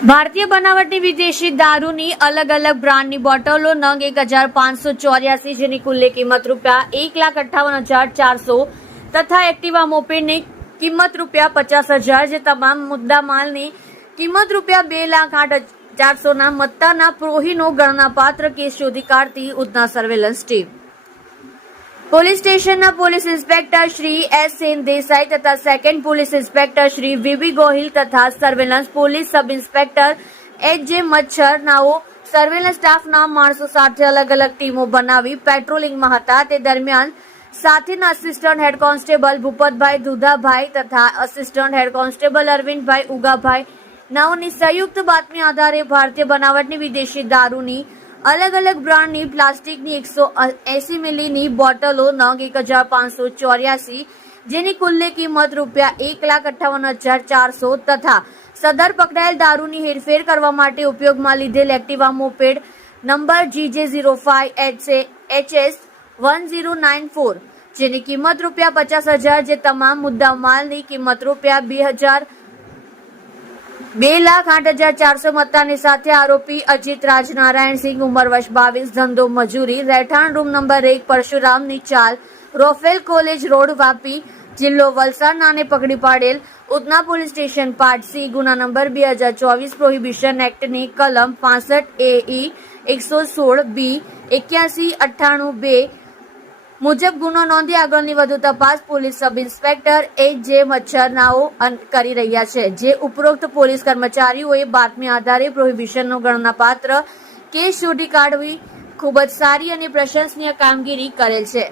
ભારતીય બનાવટની વિદેશી દારૂની અલગ અલગ બ્રાન્ડની બોટલો નંગ 1584 જેની કુલ કિંમત ₹1,58,400 તથા એક્ટિવા મોપેડની કિંમત ₹50,000 જે તમામ મુદ્દામાલની કિંમત ₹2,08,400 મત્તાના પ્રોહીનો ગણનાપાત્ર કેસ શોધી કાઢતી ઉધના સર્વેલન્સ ટીમ પોલીસ સ્ટેશનના police inspector Shri S N Desai તથા second police inspector Shri VB Gohil તથા surveillance police sub inspector H J Machhar નાઓ surveillance સ્ટાફના માણસો સાથે અલગ અલગ ટીમો બનાવી પેટ્રોલિંગમાં હતા તે દરમિયાન સાથેના assistant head constable Bhupatbhai Dudhabhai તથા આસિસ્ટન્ટ હેડ કોન્સ્ટેબલ અરવિંદભાઈ ઉગાભાઈ નાઓની સંયુક્ત બાતમી આધારે ભારતીય બનાવટની વિદેશી દારૂની અલગ અલગ બ્રાન્ડની પ્લાસ્ટિકની 180 મિલીની બોટલો નંગ 1584 જેની કુલ કિંમત ₹1,58,400 તથા સદર પકડાયેલ દારૂની હેરફેર કરવા માટે ઉપયોગમાં લીધેલ એક્ટિવા મોપેડ નંબર GJ05HS1094 જેની કિંમત ₹50,000 જે તમામ મુદ્દા માલની કિંમત ₹2,08,400 મત્તાની સાથે આરોપી અજીત રાજ નારાયણસિંહ ઉંમર વર્ષ 22 ધંધો મજૂરી રહેઠાણ રૂમ નંબર 1 પરશુરામની ચાલ રોફેલ કોલેજ રોડ વાપી જિલ્લો વલસાડ નાને પકડી પાડેલ Udhna police station part C ગુના નંબર 2024 પ્રોહિબિશન એક્ટની કલમ 65 AE 116 B 8198 મુજબ ગુનો નોંધી આગળની વધુ તપાસ police sub inspector H J Machhar નાઓ કરી રહ્યા છે જે ઉપરોક્ત પોલીસ કર્મચારીઓએ બાતમી આધારે પ્રોહિબિશનનો ગણનાપાત્ર કેસ શોધી કાઢવી ખૂબ જ સારી અને પ્રશંસનીય કામગીરી કરેલ છે।